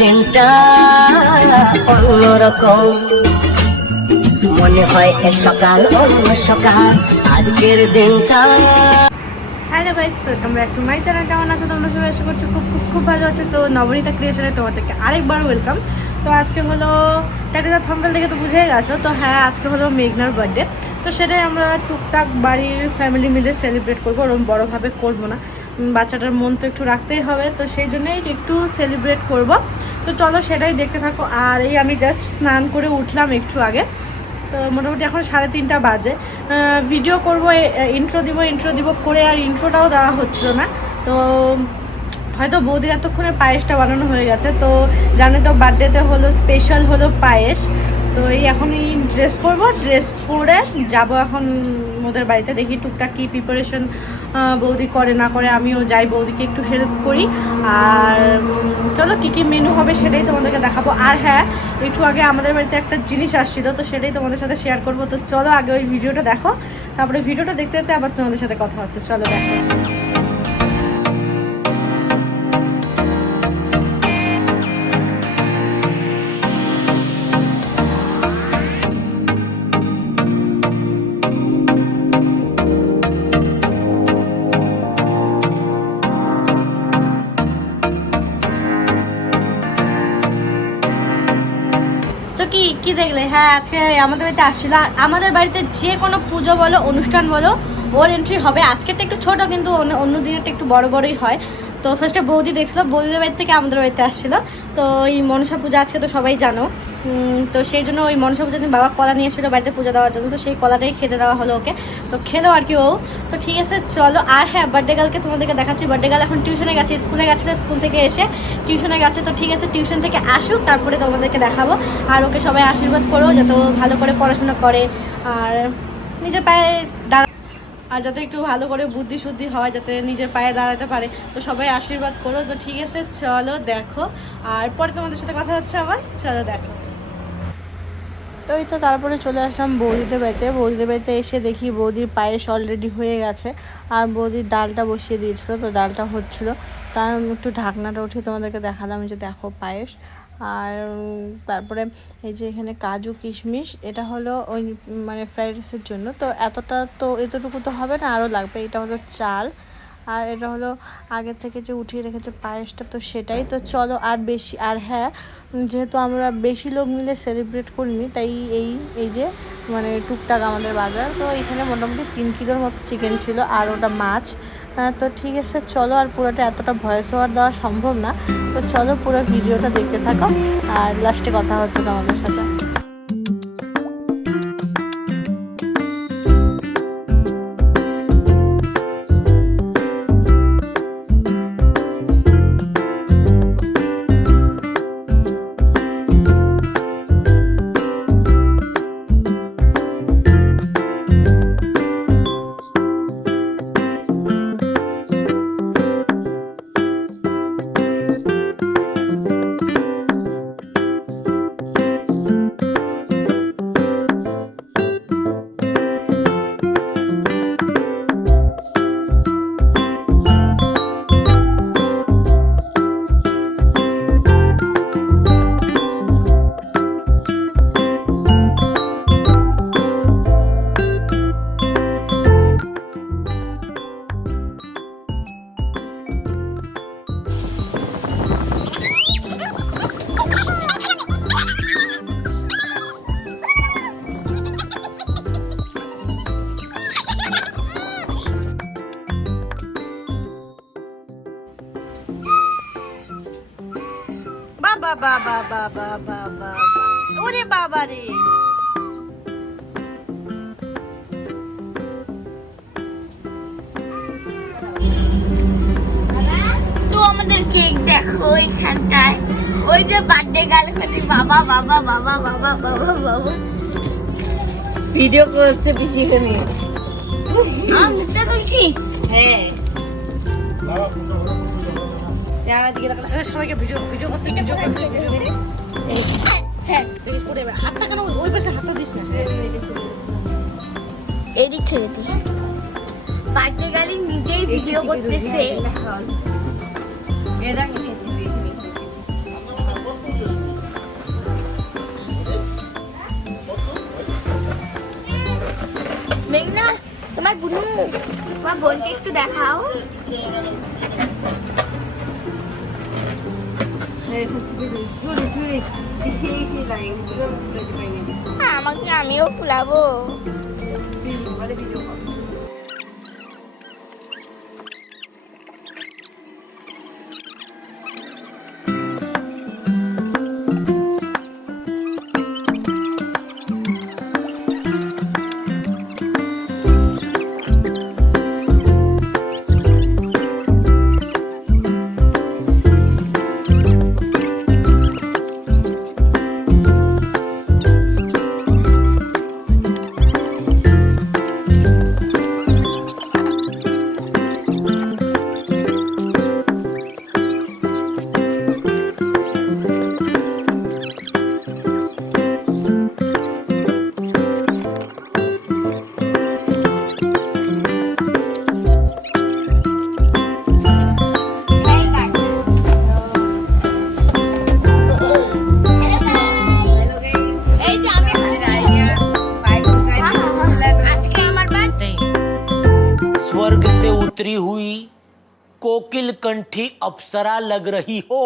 দিনটা অন্যরকম, মনে হয় এ সকাল অন্য সকাল, আজকের দিনটা। Hello guys, welcome back to my channel. কেমন আছো তোমরা সবাই? আশা করছি খুব খুব খুব ভালো আছে। তো নবনীতা ক্রিয়েশনে তোমাদেরকে আরেকবার ওয়েলকাম। তো আজকে হলো টাইটেল থাম্বনেল দেখে তো বুঝেই গেছো। তো হ্যাঁ, আজকে হলো মেঘনার বার্থডে। তো সেটাই আমরা টুকটাক বাড়ির ফ্যামিলি মিলে সেলিব্রেট করবো, ওরকম বড়োভাবে করবো না। বাচ্চাটার মন তো একটু রাখতেই হবে, তো সেই জন্যই একটু সেলিব্রেট করব। তো চলো সেটাই দেখতে থাকো। আর এই আমি জাস্ট স্নান করে উঠলাম একটু আগে। তো মোটামুটি এখন 3:30 বাজে। ভিডিও করব, ইন্ট্রো দিব করে আর ইন্ট্রোটাও দেওয়া হচ্ছিল না। তো হয়তো বৌদির এতক্ষণে পায়েসটা বানানো হয়ে গেছে। তো জানে তো বার্থডেতে হলো স্পেশাল হলো পায়েস। তো এই এখন এই ড্রেস পরবো, ড্রেস পরে যাব এখন ওদের বাড়িতে। দেখি টুকটাক কী প্রিপারেশন বৌদি করে না করে, আমিও যাই বৌদিকে একটু হেল্প করি। আর চলো কী কী মেনু হবে সেটাই তোমাদেরকে দেখাবো। আর হ্যাঁ, একটু আগে আমাদের বাড়িতে একটা জিনিস আসছিল, তো সেটাই তোমাদের সাথে শেয়ার করবো। তো চলো আগে ওই ভিডিওটা দেখো, তারপরে ভিডিওটা দেখতে দেখতে আবার তোমাদের সাথে কথা হচ্ছে। চলো দেখো। তো কি দেখলে? হ্যাঁ, আজকে আমাদের বাড়িতে আসছিল। আর আমাদের বাড়িতে যে কোনো পুজো বলো, অনুষ্ঠান বলো, ওর এন্ট্রি হবে। আজকেরটা একটু ছোট, কিন্তু অন্য দিনেরটা একটু বড় বড়ই হয়। তো ফার্স্টে বৌদি দেখছিল, বৌদিদের বাড়ি থেকে আমাদের বাড়িতে আসছিলো। তো এই মনসা পূজা আজকে তো সবাই জানো। তো সেই জন্য ওই মনসা পূজার দিন বাবা কলা নিয়ে এসেছিলো বাড়িতে পূজা দেওয়ার জন্য। তো সেই কলাটাই খেতে দেওয়া হলো ওকে। তো খেলো আর কি ও। তো ঠিক আছে চলো। আর হ্যাঁ, বার্থডে গার্লকে তোমাদেরকে দেখাচ্ছি। বার্থডে গার্ল এখন টিউশনে গেছে, স্কুলে গেছিলো, স্কুল থেকে এসে টিউশনে গেছে। তো ঠিক আছে, টিউশন থেকে আসুক, তারপরে তোমাদেরকে দেখাবো। আর ওকে সবাই আশীর্বাদ করো যাতে ও ভালো করে পড়াশোনা করে আর নিজের পায়ে দাঁড়া, আর যাতে একটু ভালো করে বুদ্ধি শুদ্ধি হয়, যাতে নিজের পায়ে দাঁড়াতে পারে। তো সবাই আশীর্বাদ করো। তো ঠিক আছে চলো দেখো, আর পরে তোমাদের সাথে কথা হচ্ছে আবার। চলো দেখো। তো এই তো তারপরে চলে আসলাম বৌদিদের বাড়িতে। বৌদিদের বাড়িতে এসে দেখি বৌদির পায়েস অলরেডি হয়ে গেছে, আর বৌদির ডালটা বসিয়ে দিয়েছিল। তো ডালটা হচ্ছিলো, তার একটু ঢাকনাটা উঠিয়ে তোমাদেরকে দেখালাম যে দেখো পায়েস। আর তারপরে এই যে এখানে কাজু কিশমিশ, এটা হলো ওই মানে ফ্রাইড রাইসের জন্য। তো এতটুকু তো হবে না, আরও লাগবে। এটা হলো চাল, আর এটা হলো আগে থেকে যে উঠিয়ে রেখেছে পায়েসটা, তো সেটাই। তো চলো। আর হ্যাঁ, যেহেতু আমরা বেশি লোক মিলে সেলিব্রেট করিনি, তাই এই যে মানে টুকটাক আমাদের বাজার। তো এখানে মোটামুটি 3 কিলোর মতো চিকেন ছিল, আর ওটা মাছ। তো ঠিক আছে চলো। আর পুরোটা এতটা ভয়েস ওভার দেওয়া সম্ভব না। তো চলো পুরো ভিডিওটা দেখতে থাকো, আর লাস্টে কথা হচ্ছে তোমাদের সাথে। বাবা ওরে বাবা রে। তো আমাদের কেক দেখো এখানটায়, ওই যে বার্থডে গার্ল খালি বাবা বাবা বাবা বাবা বাবা বাবা ভিডিও করছে বেশি করে। আমরা করছিস? হ্যাঁ, সবাইকে ভিডিও করতে হাতটা কেন ওই পাশে হাতটা দিস না। এদিক থেকে দিই। বার্থডে গার্ল নিজেই ভিডিও করতেছে। মেঘনা তোমার বুনু তোমার বোনকে একটু দেখাও। আমাকে আমিও ফুলাবো। स्वर्ग से उतरी हुई कोकिल कंठी अप्सरा लग रही हो।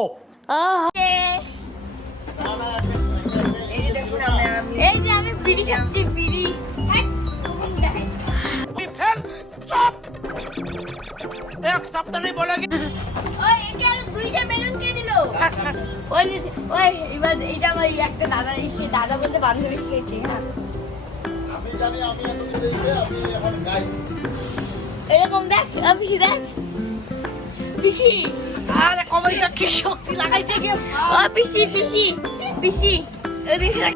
এই যে আমি বিড়ি খাচ্ছি, বিড়ি। एक शब्द नहीं बोलेगी। ওই এটা আর দুইটা বেলুন কে দিল? ওই এবার এইটা ওই একটা দাদা এসে দাদা বলতে বান্ধবী খেয়েছে। হ্যাঁ আমি জানি আমি এখন গাইস এরকম দেখ, আমি দেখ পিসি। আরে কমলিকা কি শক্তি লাগাইছে কি? ও পিসি পিসি পিসি এদিকে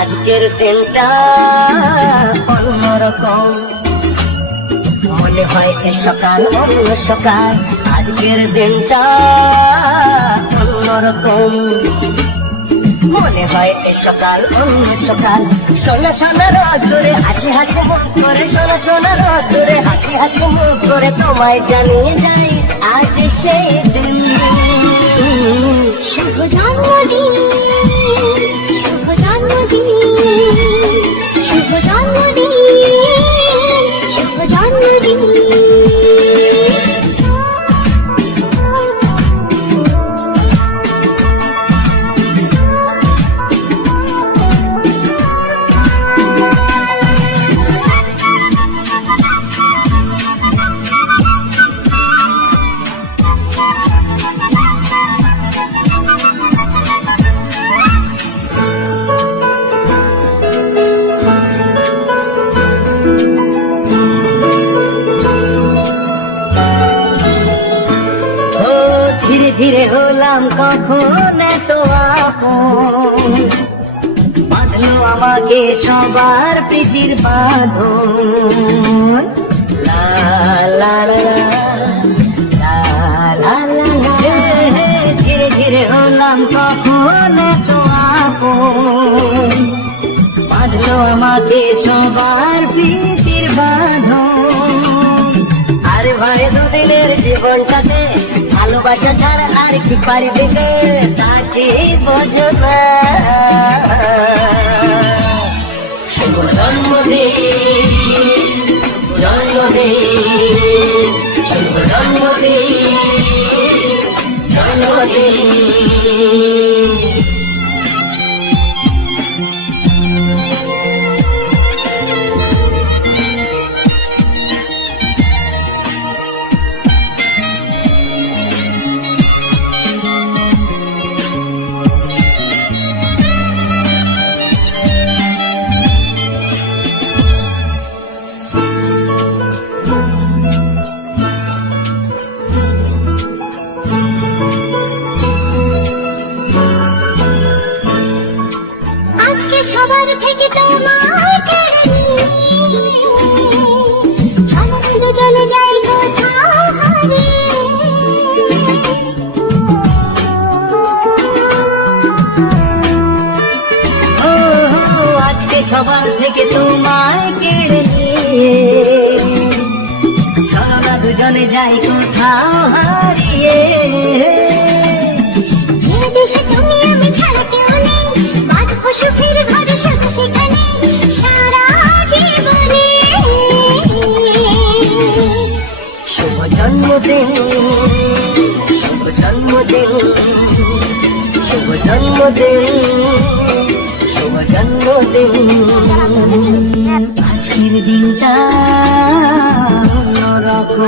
আজকের দিনটা অন্যরকম, মনে হয় এ সকাল অন্য সকাল। আজকের দিনটা অন্যরকম, মনে হয় এ সকাল অন্য সকাল। সোনা সোনা রোদ্দুরে হাসি হাসি মুখ করে, সোনা সোনা রোদ্দুরে হাসি হাসি মুখ করে তোমায় জানিয়ে যাই আজ সেই দিন। শুভ জন্মদিন, শুভ জন্মদিন, শুভ জন্মদিন, শুভ জন্মদিন। তখন এত আপন, বাঁধলো আমাকে সবার প্রীতির বাঁধন। লা লা লা লা লা লা লা। ধীরে ধীরে হলাম তখন এত আপন, বাঁধলো আমাকে সবার প্রীতির বাঁধন। আরে ভাই দুদিনের জীবনটাতে ভালোবাসা ছাড়া আর কি পারবে গে, তাকে বোঝো না। শুভ জন্মদিন, জন্মদিন, শুভ জন্মদিন, জন্মদিন। আজকে সবার থেকে তোমায় কেড়ে নিয়ে ছন্দ চলে যাই কোথাও হারিয়ে। ও আজকে সবার থেকে তোমায় কেড়ে নিয়ে চলো না দুজনে যাই কোথাও হারিয়ে। যে দেশে তুমি আমি ছাড়া কেউ নেই, বাঁধবো সুখের ঘরে শুধু সেখানে সারা জীবনে। শুভ জন্মদিন, শুভ জন্মদিন, শুভ জন্মদিন, শুভ জন্মদিন। আজকের দিনটা অন্যরকম,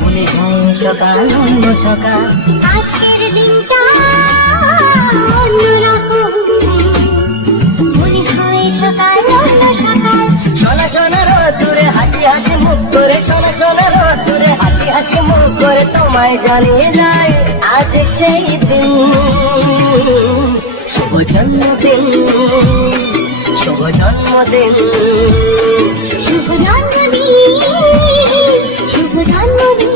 মনে হয় সকাল অন্য সকাল। আজকের দিনটা অন্যরকম, মনে হয় সকাল অন্য সকাল। সোনা সোনা রোদ্দুরে হাসি হাসি মুখ করে, সোনা সোনা রোদ্দুরে হাসি হাসি মুখ করে তোমায় জানিয়ে যায় আজ সেই দিন। শুভ জন্মদিন, শুভ জন্মদিন, শুভ জন্মদিন, শুভ জন্মদিন,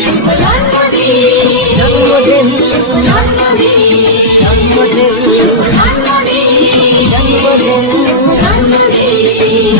শুভ জন্মদিন, জন্মদিন, শুভ জন্মদিন, জন্মদিন, শুভ জন্মদিন, জন্মদিন। জন্মদিন।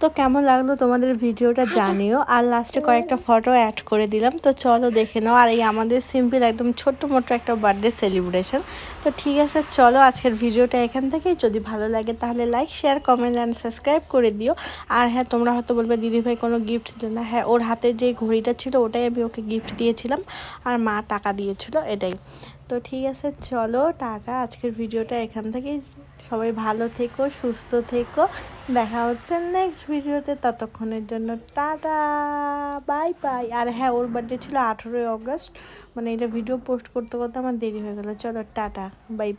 তো কেমন লাগলো তোমাদের ভিডিওটা জানিও, আর লাস্টে কয়েকটা ফটো অ্যাড করে দিলাম, তো চলো দেখে নাও। আর এই আমাদের সিম্পল একদম ছোট্ট মোটো একটা বার্থডে সেলিব্রেশন। তো ঠিক আছে, চলো আজকের ভিডিওটা এখান থেকেই। যদি ভালো লাগে তাহলে like, share, comment and subscribe করে দিও। আর হ্যাঁ, তোমরা হয়তো বলবে দিদিভাই কোনো গিফট দিলে না। হ্যাঁ, ওর হাতে যে ঘড়িটা ছিল ওটাই আমি ওকে গিফট দিয়েছিলাম, আর মা টাকা দিয়েছিল, এটাই। তো ঠিক আছে, চলো টাটা। আজকের ভিডিওটা এখান থেকেই। সবাই ভালো থেকো, সুস্থ থেকো। দেখা হচ্ছে নেক্সট ভিডিওতে, ততক্ষণের জন্য টাটা, বাই বাই। আর হ্যাঁ, ওর বার্থডে ছিল 18ই অগস্ট, মানে এটা ভিডিও পোস্ট করতে করতে আমার দেরি হয়ে গেল। চলো টাটা, বাই।